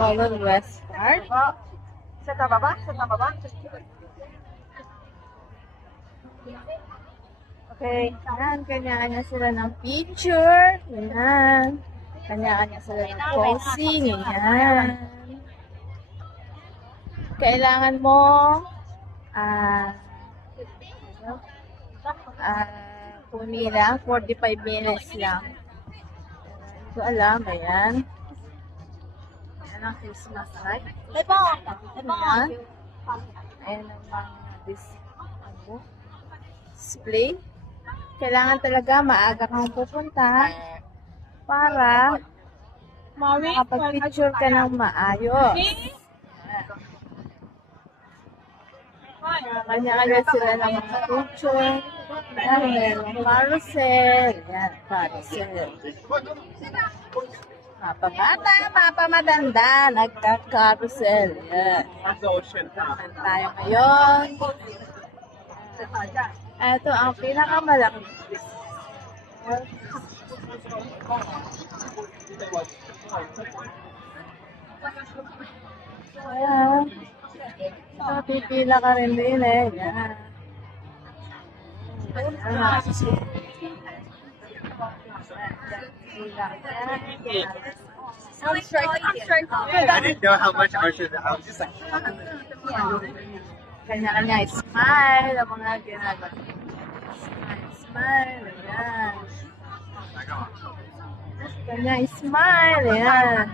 Colon West Park. Sa tababa? Sa tababa? Okay, yan. Kanya-kanya sila ng picture. Yan. Kanya-kanya sila ng posing. Yan. Kailangan mo ah pumila 45 minutes lang. Hindi ko alam. Ayan. Ayan ang Christmas light. Ayan. Ayan ang mga display. Kailangan talaga maaga kang pupunta para makapag-picture ka ng maayos. Kanya-kanya sila ng mga picture. Ayan, merong carousel. Ayan, carousel. Mapabata, mapamadanda, nagka-carousel. Ayan. Ayan tayo ngayon. Ito ang pinakamalaki. Ayan. Pipila ka rin din eh. Yan. Ayan. I didn't know how much ours is. I was just like, Kanya-kanya smile ang mga ginagawa. Smile. Ayan. Kanya smile. Ayan.